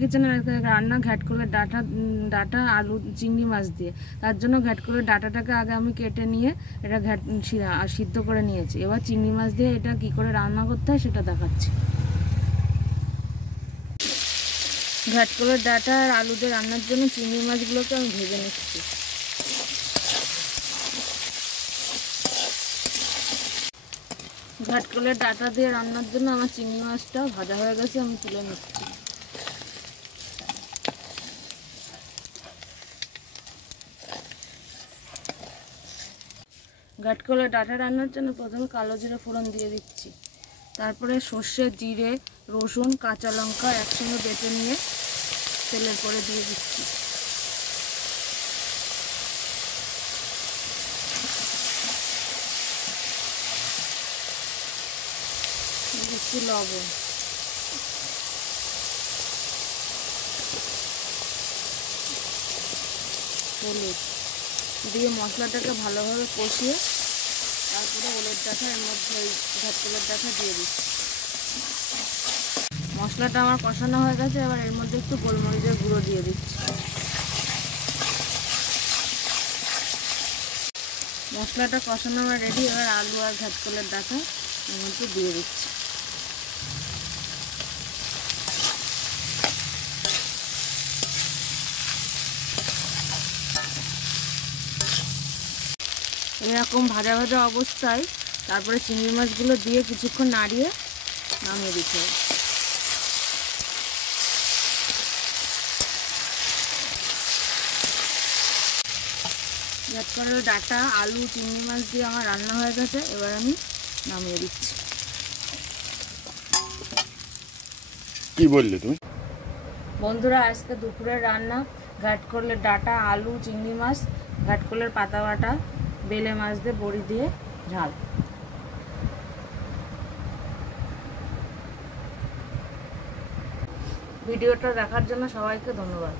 কিচেনের রান্না ঘ্যাটকলের ডাটা আলু চিংড়ি মাছ দিয়ে। তার জন্য ঘ্যাটকলের ডাটাটাকে আগে আমি কেটে নিয়ে এটা সিদ্ধ করে নিয়েছি। এবার চিংড়ি মাছ দিয়ে এটা কি করে রান্না করতে হয় সেটা দেখাচ্ছি। ঘ্যাটকলের ডাটা আর আলু দিয়ে রান্নার জন্য চিংড়ি মাছগুলোকে আমি ভেজে নিচ্ছি। ঘ্যাটকলের ডাটা দিয়ে রান্নার জন্য আমার চিংড়ি মাছটা ভাজা হয়ে গেছে, আমি তুলে নিচ্ছি। ঘ্যাটকলের ডাটা রান্নার জন্য প্রথমে কালো জিরে ফোড়ন দিয়ে দিচ্ছি। তারপরে সর্ষে, জিরে, রসুন, কাঁচা লঙ্কা একসঙ্গে বেটে নিয়ে তেলের পরে দিয়ে দিচ্ছি। দিচ্ছি লবণ, হলুদ দিয়ে মশলাটাকে ভালোভাবে কষিয়ে তারপরে ওলের ডাঁটা এর মধ্যে ওই ঘ্যাটকলের ডাঁটা দিয়ে দিচ্ছি। মশলাটা আমার কষানো হয়ে গেছে, এবার এর মধ্যে একটু গোলমরিচের গুঁড়ো দিয়ে দিচ্ছি। মশলাটা কষানো আমার রেডি। এবার আলু আর ঘ্যাটকলের ডাঁটা এর মধ্যে দিয়ে দিচ্ছি। এরকম ভাজা ভাজা অবস্থায় তারপরে চিংড়ি মাছগুলো দিয়ে কিছুক্ষণ নাড়িয়ে নামিয়ে দিতে হবে। ঘ্যাটকলের ডাঁটা আলু চিংড়ি মাছ দিয়ে আমার রান্না হয়ে গেছে, এবার আমি নামিয়ে দিচ্ছি। কি বললে তুমি? বন্ধুরা, আজকে দুপুরের রান্না ঘ্যাটকলের ডাঁটা আলু চিংড়ি মাছ, ঘ্যাটকলের পাতা বাটা, বেলে মাছ দিয়ে বড়ি দিয়ে ঝাল। ভিডিওটা দেখার জন্য সবাইকে ধন্যবাদ।